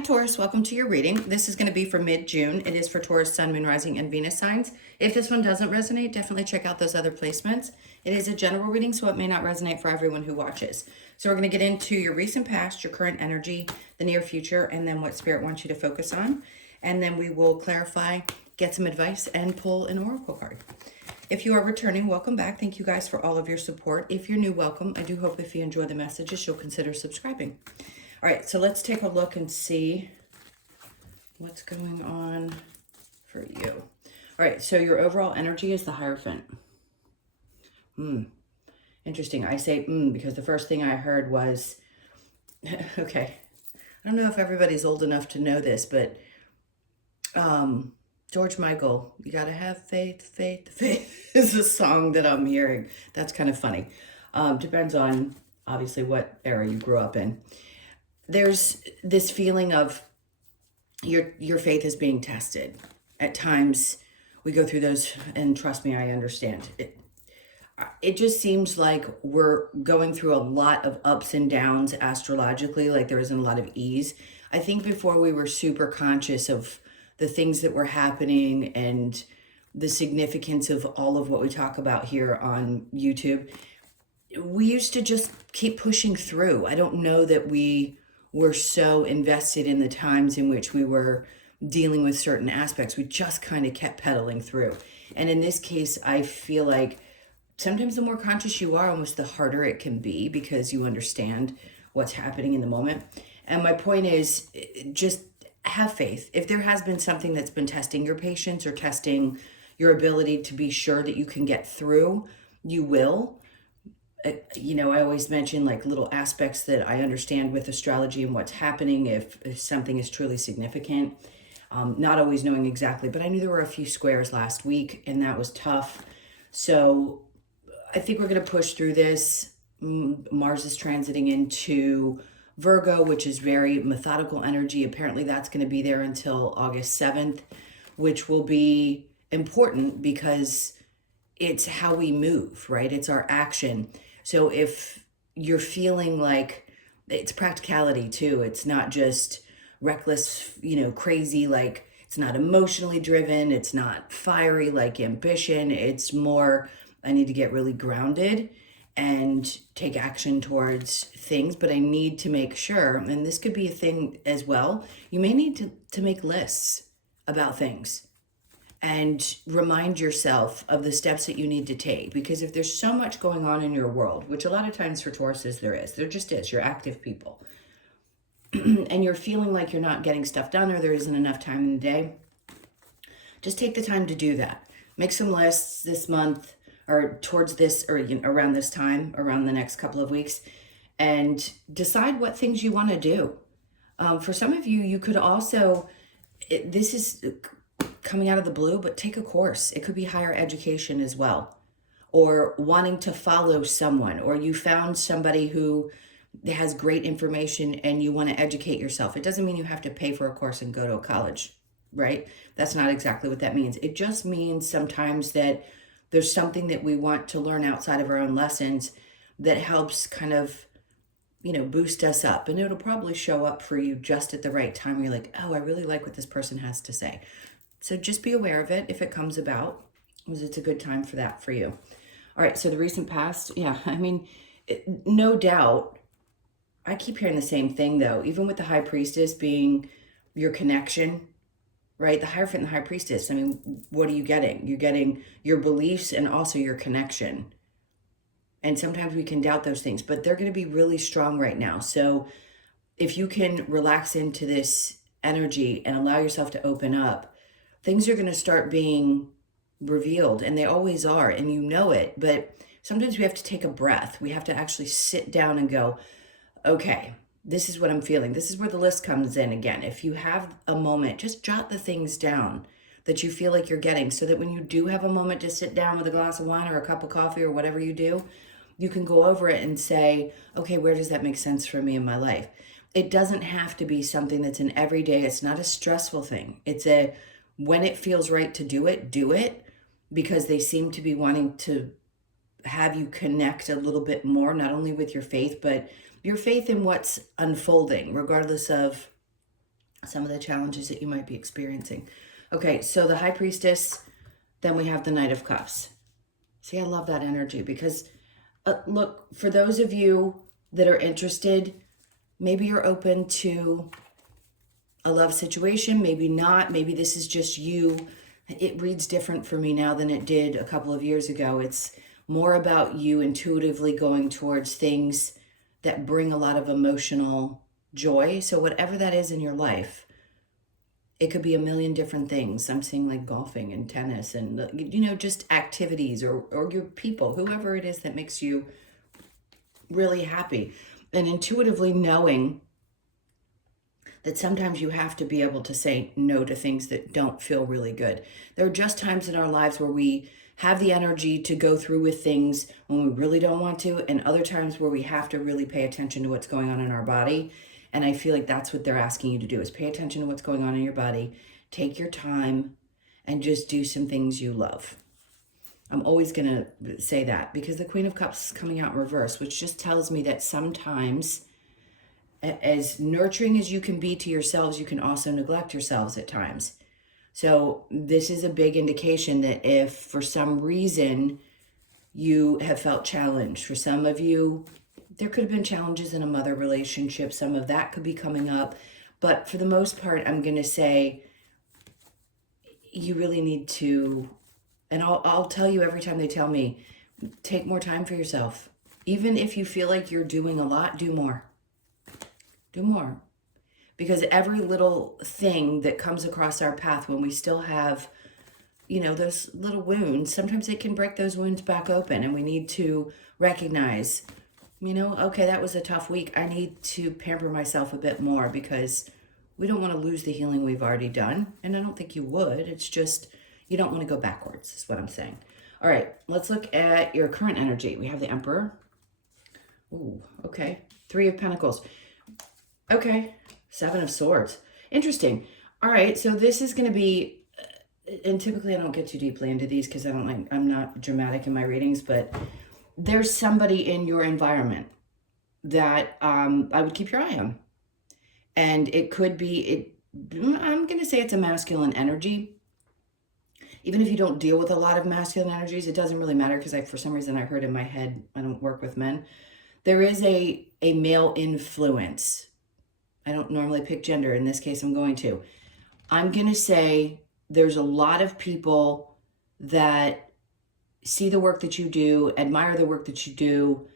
Hi Taurus, welcome to your reading. This is going to be for mid-June. It is for Taurus, Sun, Moon, Rising, and Venus signs. If this one doesn't resonate, definitely check out those other placements. It is a general reading, so it may not resonate for everyone who watches. So we're going to get into your recent past, your current energy, the near future, and then what Spirit wants you to focus on. And then we will clarify, get some advice, and pull an oracle card. If you are returning, welcome back. Thank you guys for all of your support. If you're new, welcome. I do hope if you enjoy the messages, you'll consider subscribing. All right, so let's take a look and see what's going on for you. All right, so your overall energy is the Hierophant. Interesting. I say because the first thing I heard was, okay, I don't know if everybody's old enough to know this, but George Michael, you gotta have faith, faith, faith is a song that I'm hearing. That's kind of funny. Depends on obviously what era you grew up in. There's this feeling of your faith is being tested. At times we go through those, and trust me, I understand. It just seems like we're going through a lot of ups and downs astrologically, like there isn't a lot of ease. I think before we were super conscious of the things that were happening and the significance of all of what we talk about here on YouTube, we used to just keep pushing through. I don't know that we were so invested in the times in which we were dealing with certain aspects. We just kind of kept pedaling through. And in this case, I feel like sometimes the more conscious you are, almost the harder it can be because you understand what's happening in the moment. And my point is just have faith. If there has been something that's been testing your patience or testing your ability to be sure that you can get through, you will. You know, I always mention like little aspects that I understand with astrology and what's happening if something is truly significant. Not always knowing exactly, but I knew there were a few squares last week and that was tough. So I think we're going to push through this. Mars is transiting into Virgo, which is very methodical energy. Apparently that's going to be there until August 7th, which will be important because it's how we move, right? It's our action. So if you're feeling like it's practicality too, it's not just reckless, crazy, like it's not emotionally driven, it's not fiery like ambition, it's more, I need to get really grounded and take action towards things, but I need to make sure, and this could be a thing as well, you may need to make lists about things and remind yourself of the steps that you need to take. Because if there's so much going on in your world, which a lot of times for Tauruses there just is, you're active people, and you're feeling like you're not getting stuff done or there isn't enough time in the day, just take the time to do that. Make some lists this month or towards this, or around this time, around the next couple of weeks, and decide what things you want to do. For some of you, you could also, this is coming out of the blue, but take a course. It could be higher education as well, or wanting to follow someone, or you found somebody who has great information and you want to educate yourself. It doesn't mean you have to pay for a course and go to a college, right? That's not exactly what that means. It just means sometimes that there's something that we want to learn outside of our own lessons that helps kind of, boost us up. And it'll probably show up for you just at the right time where you're like, oh, I really like what this person has to say. So just be aware of it if it comes about, because it's a good time for that for you. All right, so the recent past, no doubt. I keep hearing the same thing though, even with the High Priestess being your connection, right? The Hierophant and the High Priestess, what are you getting? You're getting your beliefs and also your connection. And sometimes we can doubt those things, but they're going to be really strong right now. So if you can relax into this energy and allow yourself to open up, things are going to start being revealed, and they always are, and you know it. But sometimes we have to take a breath. We have to actually sit down and go, okay, this is what I'm feeling. This is where the list comes in again. If you have a moment, just jot the things down that you feel like you're getting, so that when you do have a moment to sit down with a glass of wine or a cup of coffee or whatever you do, you can go over it and say, okay, where does that make sense for me in my life? It doesn't have to be something that's an everyday. It's not a stressful thing. It's when it feels right to do it, because they seem to be wanting to have you connect a little bit more, not only with your faith, but your faith in what's unfolding, regardless of some of the challenges that you might be experiencing. Okay, so the High Priestess, then we have the Knight of Cups. See, I love that energy because, look, for those of you that are interested, maybe you're open to a love situation, maybe not. Maybe this is just you. It reads different for me now than it did a couple of years ago. It's more about you intuitively going towards things that bring a lot of emotional joy. So, whatever that is in your life, it could be a million different things. I'm seeing like golfing and tennis and, just activities or your people, whoever it is that makes you really happy. And intuitively knowing that sometimes you have to be able to say no to things that don't feel really good. There are just times in our lives where we have the energy to go through with things when we really don't want to, and other times where we have to really pay attention to what's going on in our body. And I feel like that's what they're asking you to do, is pay attention to what's going on in your body, take your time, and just do some things you love. I'm always going to say that because the Queen of Cups is coming out in reverse, which just tells me that sometimes, as nurturing as you can be to yourselves, you can also neglect yourselves at times. So this is a big indication that if for some reason you have felt challenged, for some of you, there could have been challenges in a mother relationship. Some of that could be coming up. But for the most part, I'm going to say you really need to, and I'll tell you every time they tell me, take more time for yourself. Even if you feel like you're doing a lot, do more. Do more. Because every little thing that comes across our path when we still have, those little wounds, sometimes it can break those wounds back open, and we need to recognize, okay, that was a tough week. I need to pamper myself a bit more because we don't want to lose the healing we've already done. And I don't think you would. It's just, you don't want to go backwards, is what I'm saying. All right, let's look at your current energy. We have the Emperor. Ooh, okay. Three of Pentacles. Okay. Seven of Swords. Interesting. All right, so this is going to be, and typically I don't get too deeply into these because I'm not dramatic in my readings, but there's somebody in your environment that I would keep your eye on. And it could be, I'm going to say it's a masculine energy. Even if you don't deal with a lot of masculine energies, it doesn't really matter because for some reason I heard in my head, I don't work with men. There is a male influence. I don't normally pick gender. In this case, I'm going to. I'm going to say there's a lot of people that see the work that you do, admire the work that you do.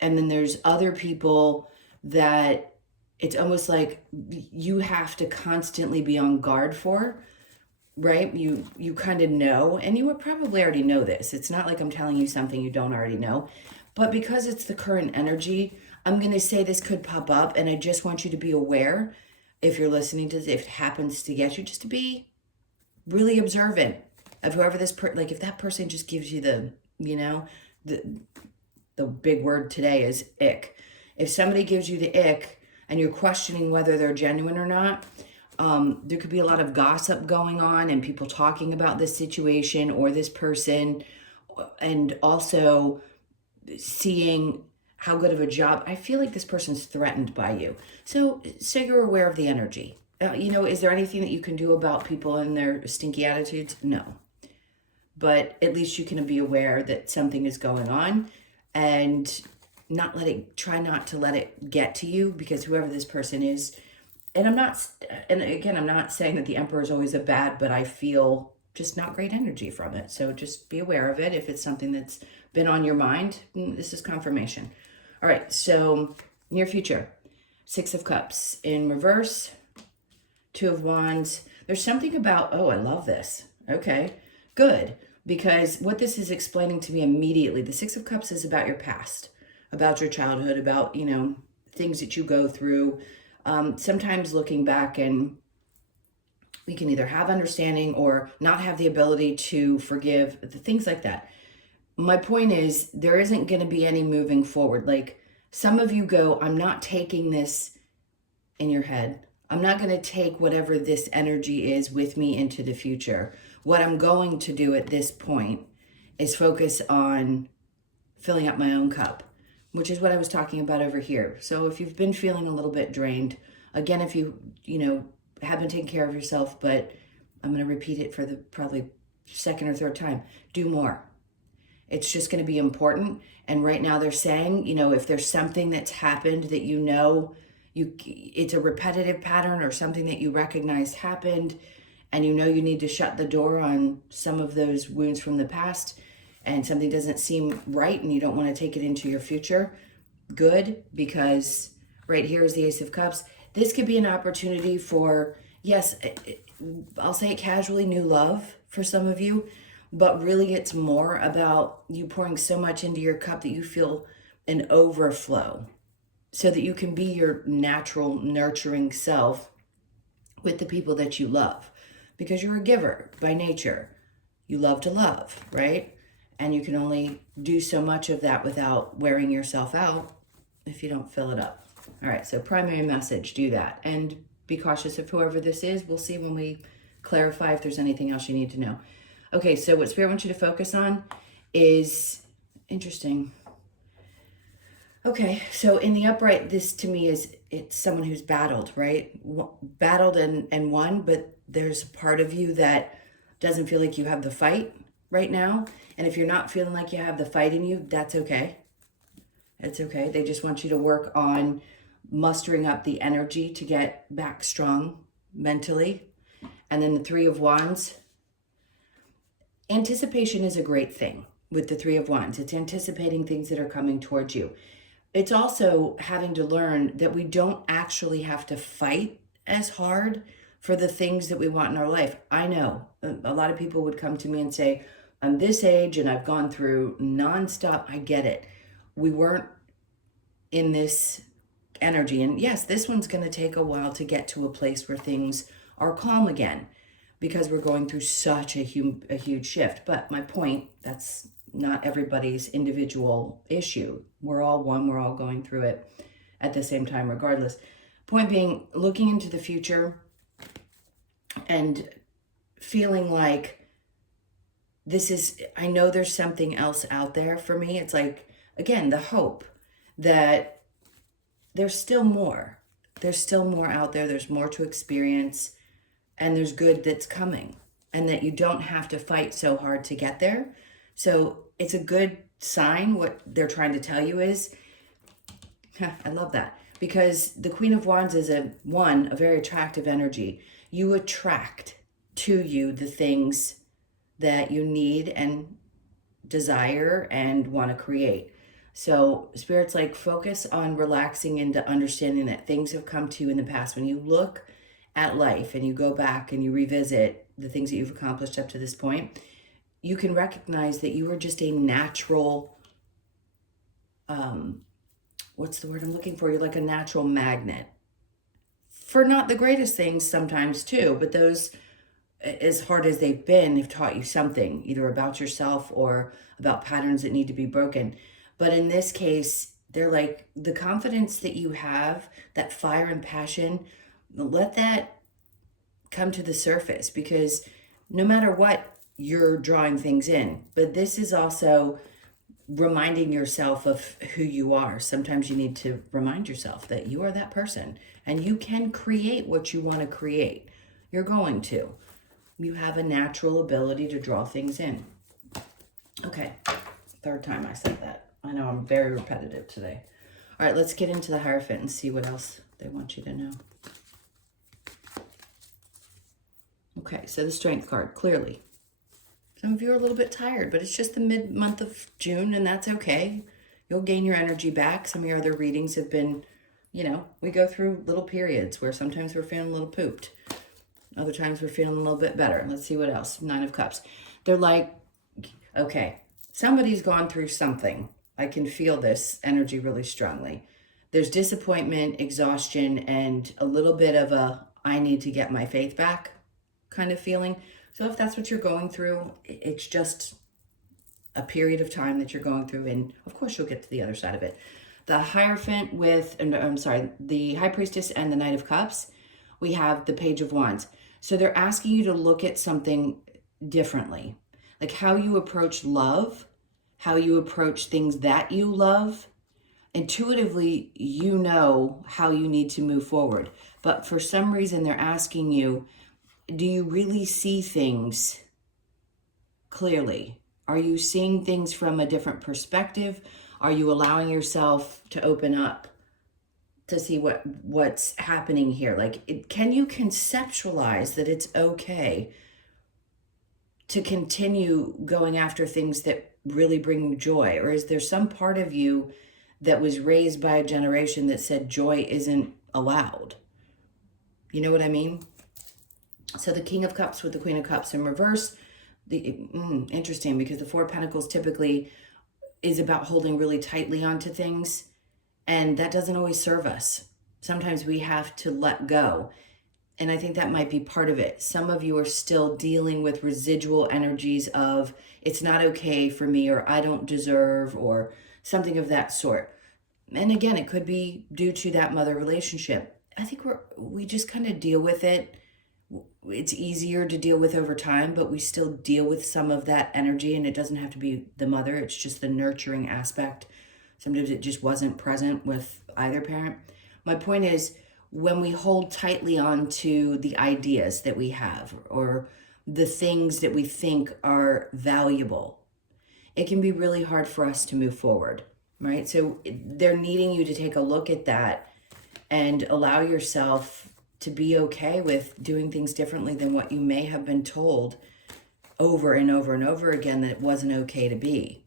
And then there's other people that it's almost like you have to constantly be on guard for, right? You kind of know, and you would probably already know this. It's not like I'm telling you something you don't already know. But because it's the current energy, I'm going to say this could pop up, and I just want you to be aware, if you're listening to this, if it happens to get you, just to be really observant of whoever this like if that person just gives you the, the big word today is ick. If somebody gives you the ick and you're questioning whether they're genuine or not, there could be a lot of gossip going on and people talking about this situation or this person, and also seeing how good of a job. I feel like this person's threatened by you. So you're aware of the energy. Is there anything that you can do about people and their stinky attitudes? No. But at least you can be aware that something is going on and try not to let it get to you, because whoever this person is, and I'm not saying that the Emperor is always a bad, but I feel just not great energy from it. So just be aware of it. If it's something that's been on your mind, this is confirmation. All right, so near future, Six of Cups in reverse, Two of Wands. There's something about, I love this. Okay, good. Because what this is explaining to me immediately, the Six of Cups is about your past, about your childhood, about, things that you go through. Sometimes looking back, and we can either have understanding or not have the ability to forgive, things like that. My point is, there isn't going to be any moving forward. Like, some of you go, I'm not taking this in your head. I'm not going to take whatever this energy is with me into the future. What I'm going to do at this point is focus on filling up my own cup, which is what I was talking about over here. So if you've been feeling a little bit drained, again, if you have been taking care of yourself, but I'm going to repeat it for the probably second or third time. Do more. It's just going to be important. And right now they're saying, if there's something that's happened that it's a repetitive pattern or something that you recognize happened, and you need to shut the door on some of those wounds from the past, and something doesn't seem right and you don't want to take it into your future, good, because right here is the Ace of Cups. This could be an opportunity for, yes, I'll say it casually, new love for some of you, but really it's more about you pouring so much into your cup that you feel an overflow so that you can be your natural nurturing self with the people that you love, because you're a giver by nature. You love to love, right? And you can only do so much of that without wearing yourself out if you don't fill it up. All right, so primary message, do that. And be cautious of whoever this is. We'll see when we clarify if there's anything else you need to know. Okay, so what Spirit wants you to focus on is interesting. Okay, so in the upright, this to me it's someone who's battled, right? Battled and won, but there's a part of you that doesn't feel like you have the fight right now. And if you're not feeling like you have the fight in you, that's okay. It's okay. They just want you to work on mustering up the energy to get back strong mentally. And then the Three of Wands. Anticipation is a great thing with the Three of Wands. It's anticipating things that are coming towards you. It's also having to learn that we don't actually have to fight as hard for the things that we want in our life. I know a lot of people would come to me and say, I'm this age and I've gone through nonstop. I get it. We weren't in this energy. And yes, this one's going to take a while to get to a place where things are calm again, because we're going through such a huge shift. But my point, that's not everybody's individual issue. We're all one. We're all going through it at the same time, regardless. Point being, looking into the future and feeling like I know there's something else out there for me. It's like, again, the hope that there's still more. There's still more out there. There's more to experience, and there's good that's coming, and that you don't have to fight so hard to get there. So it's a good sign. What they're trying to tell you is, I love that, because the Queen of Wands is a very attractive energy. You attract to you the things that you need and desire and want to create. So Spirit's like, focus on relaxing into understanding that things have come to you in the past. When you look at life and you go back and you revisit the things that you've accomplished up to this point, you can recognize that you were just a natural, what's the word I'm looking for? You're like a natural magnet for not the greatest things sometimes too, but those, as hard as they've been, have taught you something, either about yourself or about patterns that need to be broken. But in this case, they're like, the confidence that you have, that fire and passion, let that come to the surface, because no matter what, you're drawing things in. But this is also reminding yourself of who you are. Sometimes you need to remind yourself that you are that person and you can create what you want to create. You're going to. You have a natural ability to draw things in. Okay, third time I said that. I know I'm very repetitive today. All right, let's get into the Hierophant and see what else they want you to know. Okay, so the Strength card, clearly. Some of you are a little bit tired, but it's just the mid-month of June, and that's okay. You'll gain your energy back. Some of your other readings have been, we go through little periods where sometimes we're feeling a little pooped. Other times we're feeling a little bit better. Let's see what else. Nine of Cups. They're like, okay, somebody's gone through something. I can feel this energy really strongly. There's disappointment, exhaustion, and a little bit of a, I need to get my faith back kind of feeling. So if that's what you're going through, it's just a period of time that you're going through. And of course, you'll get to the other side of it. The Hierophant the High Priestess and the Knight of Cups, we have the Page of Wands. So they're asking you to look at something differently, like how you approach love, how you approach things that you love, Intuitively, you know how you need to move forward. But for some reason, they're asking you, do you really see things clearly? Are you seeing things from a different perspective? Are you allowing yourself to open up to see what's happening here? Like, can you conceptualize that it's okay to continue going after things that really bring you joy? Or is there some part of you that was raised by a generation that said joy isn't allowed? You know what I mean? So the King of Cups with the Queen of Cups in reverse. Interesting, because the Four of Pentacles typically is about holding really tightly onto things, and that doesn't always serve us. Sometimes we have to let go, and I think that might be part of it. Some of you are still dealing with residual energies of it's not okay for me, or I don't deserve, or something of that sort. And again, it could be due to that mother relationship. I think we just kind of deal with it. It's easier to deal with over time, but we still deal with some of that energy, and it doesn't have to be the mother. It's just the nurturing aspect. Sometimes it just wasn't present with either parent. My point is, when we hold tightly on to the ideas that we have or the things that we think are valuable, it can be really hard for us to move forward, right? So they're needing you to take a look at that and allow yourself to be okay with doing things differently than what you may have been told over and over and over again, that it wasn't okay to be.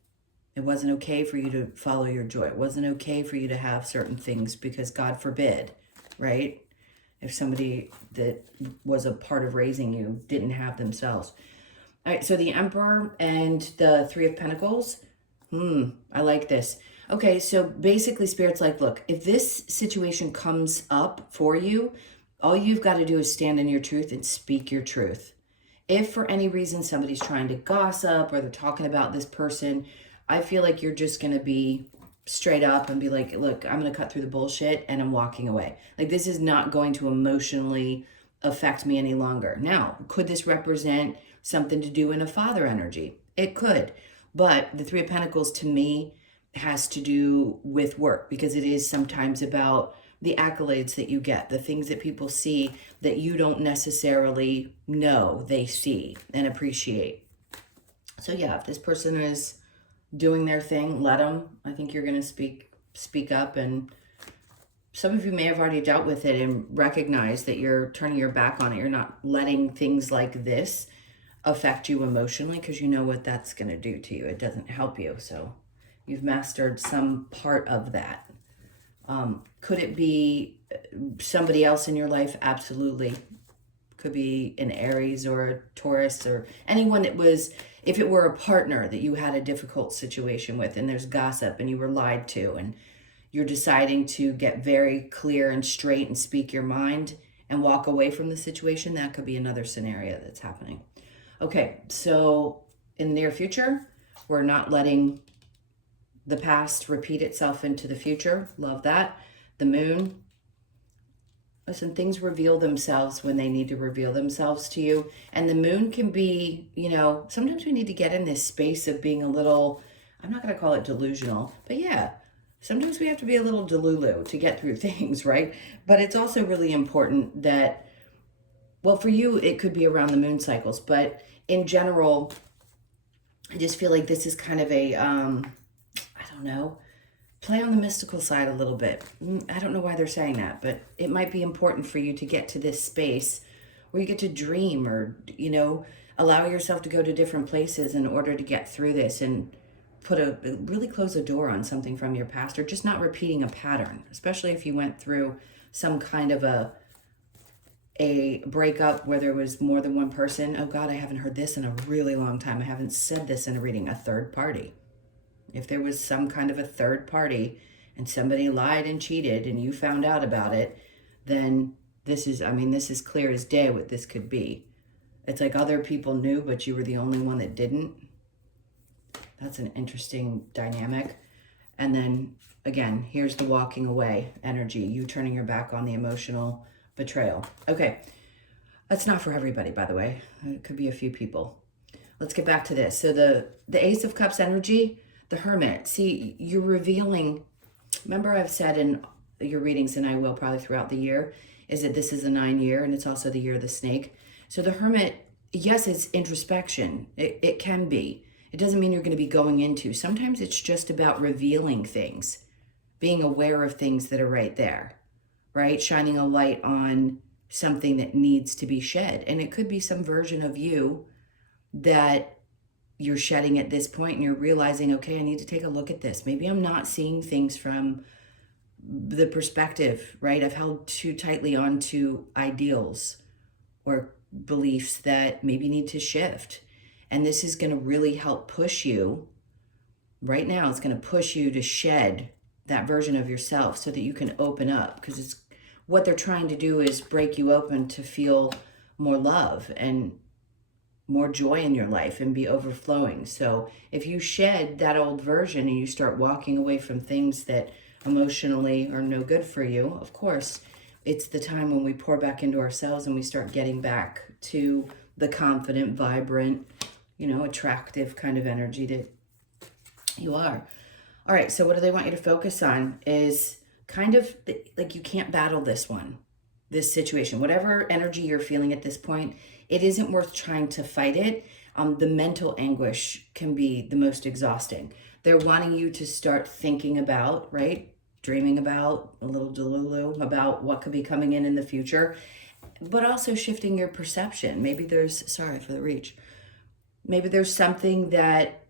It wasn't okay for you to follow your joy. It wasn't okay for you to have certain things because God forbid, right? If somebody that was a part of raising you didn't have themselves. All right, so the Emperor and the Three of Pentacles. I like this. Okay, so basically Spirit's like, look, if this situation comes up for you, all you've got to do is stand in your truth and speak your truth. If for any reason somebody's trying to gossip or they're talking about this person, I feel like you're just going to be straight up and be like, look, I'm going to cut through the bullshit and I'm walking away. Like, this is not going to emotionally affect me any longer. Now, could this represent something to do in a father energy? It could. But the Three of Pentacles to me has to do with work, because it is sometimes about the accolades that you get, the things that people see that you don't necessarily know they see and appreciate. So yeah, if this person is doing their thing, let them. I think you're going to speak up, and some of you may have already dealt with it and recognize that you're turning your back on it. You're not letting things like this affect you emotionally, because you know what that's going to do to you. It doesn't help you. So you've mastered some part of that. Could it be somebody else in your life? Absolutely. Could be an Aries or a Taurus or anyone that was, if it were a partner that you had a difficult situation with and there's gossip and you were lied to and you're deciding to get very clear and straight and speak your mind and walk away from the situation, that could be another scenario that's happening. Okay, so in the near future, we're not letting the past repeat itself into the future. Love that. The Moon. Listen, things reveal themselves when they need to reveal themselves to you. And the Moon can be, sometimes we need to get in this space of being a little, I'm not going to call it delusional, but yeah, sometimes we have to be a little delulu to get through things, right? But it's also really important that, well, for you, it could be around the moon cycles, but in general, I just feel like this is kind of a, play on the mystical side a little bit. I don't know why they're saying that, but it might be important for you to get to this space where you get to dream or, allow yourself to go to different places in order to get through this and really close a door on something from your past, or just not repeating a pattern, especially if you went through some kind of a breakup where there was more than one person. Oh God, I haven't heard this in a really long time. I haven't said this in a reading. A third party. If there was some kind of a third party and somebody lied and cheated and you found out about it, then this is clear as day what this could be. It's like other people knew, but you were the only one that didn't. That's an interesting dynamic. And then again, here's the walking away energy, you turning your back on the emotional betrayal. Okay, that's not for everybody, by the way. It could be a few people. Let's get back to this. So the Ace of Cups energy, the Hermit. See, you're revealing remember I've said in your readings, and I will probably throughout the year, is that this is a 9-year and it's also the year of the snake. So the Hermit, yes, it's introspection. It can be. It doesn't mean you're going to be going into. Sometimes it's just about revealing things, being aware of things that are right there, right? Shining a light on something that needs to be shed. And it could be some version of you that you're shedding at this point, and you're realizing, okay, I need to take a look at this. Maybe I'm not seeing things from the perspective, right? I've held too tightly onto ideals or beliefs that maybe need to shift. And this is going to really help push you right now. It's going to push you to shed that version of yourself so that you can open up, because it's what they're trying to do is break you open to feel more love and more joy in your life and be overflowing. So if you shed that old version and you start walking away from things that emotionally are no good for you, of course, it's the time when we pour back into ourselves and we start getting back to the confident, vibrant, attractive kind of energy that you are. All right, so what do they want you to focus on is kind of like you can't battle this situation. Whatever energy you're feeling at this point, it isn't worth trying to fight it. The mental anguish can be the most exhausting. They're wanting you to start thinking about, right? Dreaming about, a little delulu about what could be coming in the future, but also shifting your perception. Maybe sorry for the reach. Maybe there's something that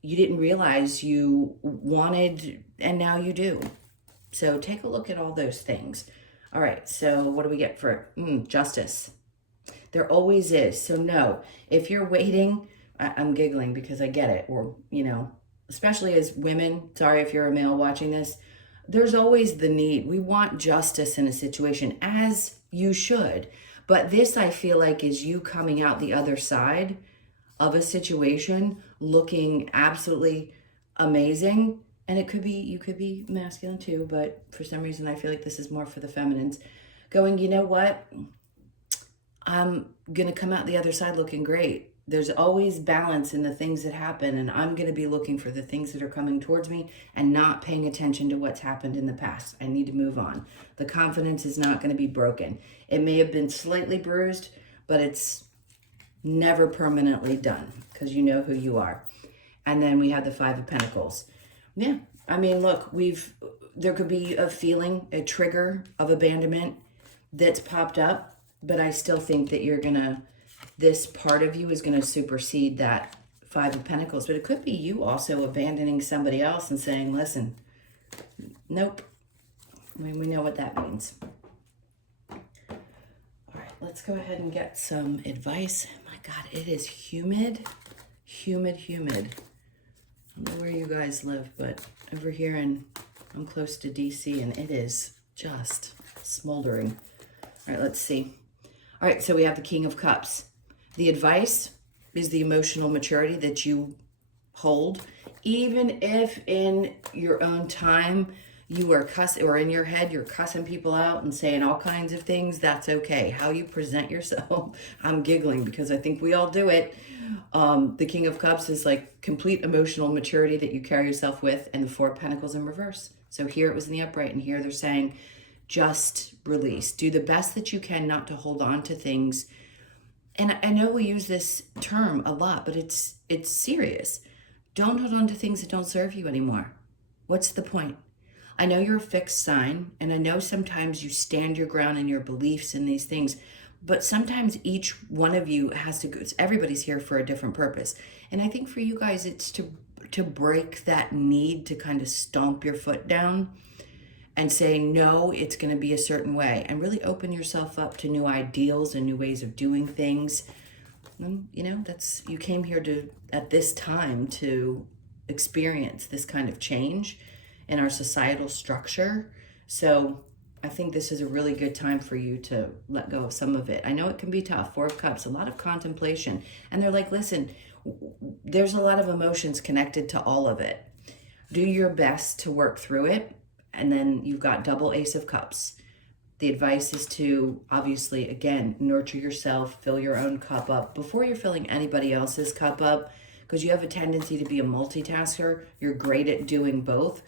you didn't realize you wanted and now you do. So take a look at all those things. All right, so what do we get for justice? There always is. So no, if you're waiting, I'm giggling because I get it. Or, especially as women, sorry if you're a male watching this, there's always the need. We want justice in a situation, as you should. But this, I feel like, is you coming out the other side of a situation looking absolutely amazing. And you could be masculine too, but for some reason I feel like this is more for the feminines. Going, you know what? I'm going to come out the other side looking great. There's always balance in the things that happen, and I'm going to be looking for the things that are coming towards me and not paying attention to what's happened in the past. I need to move on. The confidence is not going to be broken. It may have been slightly bruised, but it's never permanently done because you know who you are. And then we have the 5 of Pentacles. Yeah, I mean, look, there could be a feeling, a trigger of abandonment that's popped up, but I still think that this part of you is going to supersede that 5 of Pentacles. But it could be you also abandoning somebody else and saying, listen, nope. I mean, we know what that means. All right, let's go ahead and get some advice. My God, it is humid. I don't know where you guys live, but over here I'm close to DC, and it is just smoldering. All right, let's see. All right, so we have the King of Cups. The advice is the emotional maturity that you hold. Even if in your own time you are cussing, or in your head you're cussing people out and saying all kinds of things, that's okay. How you present yourself, I'm giggling because I think we all do it. The King of Cups is like complete emotional maturity that you carry yourself with, and the 4 of Pentacles in reverse. So here it was in the upright, and here they're saying just release. Do the best that you can not to hold on to things. And I know we use this term a lot, but it's serious. Don't hold on to things that don't serve you anymore. What's the point? I know you're a fixed sign, and I know sometimes you stand your ground in your beliefs in these things, but sometimes each one of you has to go. Everybody's here for a different purpose. And I think for you guys, it's to break that need to kind of stomp your foot down and say, no, it's going to be a certain way, and really open yourself up to new ideals and new ways of doing things. And, you came here at this time to experience this kind of change in our societal structure. So I think this is a really good time for you to let go of some of it. I know it can be tough. 4 of Cups, a lot of contemplation. And they're like, listen, there's a lot of emotions connected to all of it. Do your best to work through it. And then you've got double Ace of Cups. The advice is to, obviously, again, nurture yourself, fill your own cup up before you're filling anybody else's cup up, because you have a tendency to be a multitasker. You're great at doing both,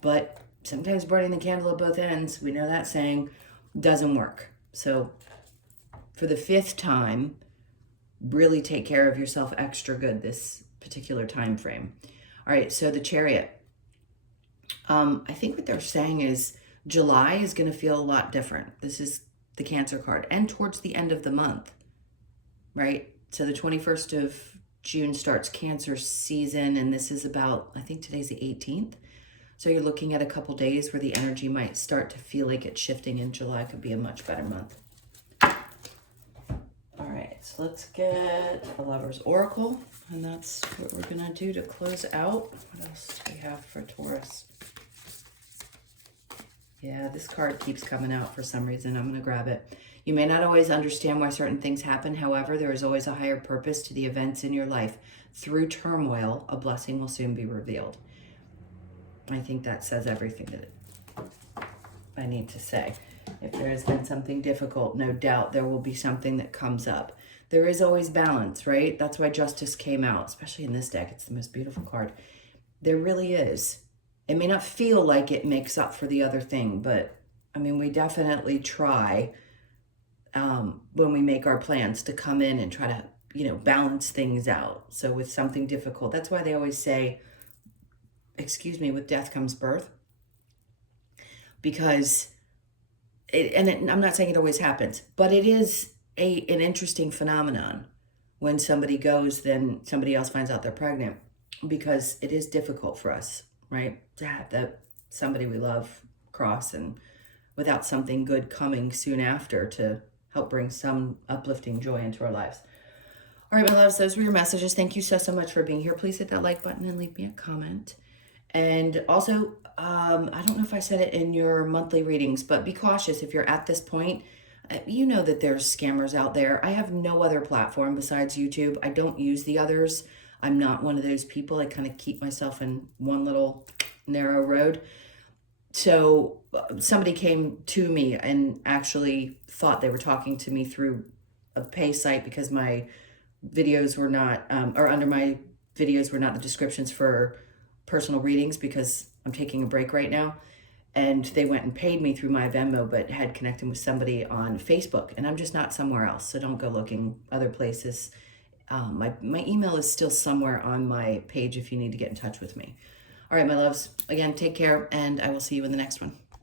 but sometimes burning the candle at both ends, we know that saying, doesn't work. So for the 5th time, really take care of yourself extra good this particular time frame. All right, so the Chariot. I think what they're saying is July is going to feel a lot different. This is the Cancer card, and towards the end of the month, right? So the 21st of June starts Cancer season, and this is about, I think today's the 18th. So you're looking at a couple days where the energy might start to feel like it's shifting, and July could be a much better month. All right, so let's get the Lover's Oracle, and that's what we're gonna do to close out. What else do we have for Taurus? Yeah, this card keeps coming out for some reason. I'm gonna grab it. You may not always understand why certain things happen. However, there is always a higher purpose to the events in your life. Through turmoil, a blessing will soon be revealed. I think that says everything that I need to say. If there has been something difficult, no doubt there will be something that comes up. There is always balance, right? That's why Justice came out, especially in this deck. It's the most beautiful card. There really is. It may not feel like it makes up for the other thing, but I mean, we definitely try when we make our plans to come in and try to, balance things out. So with something difficult, that's why they always say, with death comes birth. Because, I'm not saying it always happens, but it is an interesting phenomenon. When somebody goes, then somebody else finds out they're pregnant, because it is difficult for us, right, to have that somebody we love cross, and without something good coming soon after to help bring some uplifting joy into our lives. All right, my loves, those were your messages. Thank you so much for being here. Please hit that like button and leave me a comment. And also, I don't know if I said it in your monthly readings, but be cautious if you're at this point. You know that there's scammers out there. I have no other platform besides YouTube. I don't use the others. I'm not one of those people. I kind of keep myself in one little narrow road. So somebody came to me and actually thought they were talking to me through a pay site, because my videos were not, or under my videos were not the descriptions for personal readings, because I'm taking a break right now. And they went and paid me through my Venmo, but had connected with somebody on Facebook, and I'm just not somewhere else. So don't go looking other places. My email is still somewhere on my page if you need to get in touch with me. All right, my loves, again, take care, and I will see you in the next one.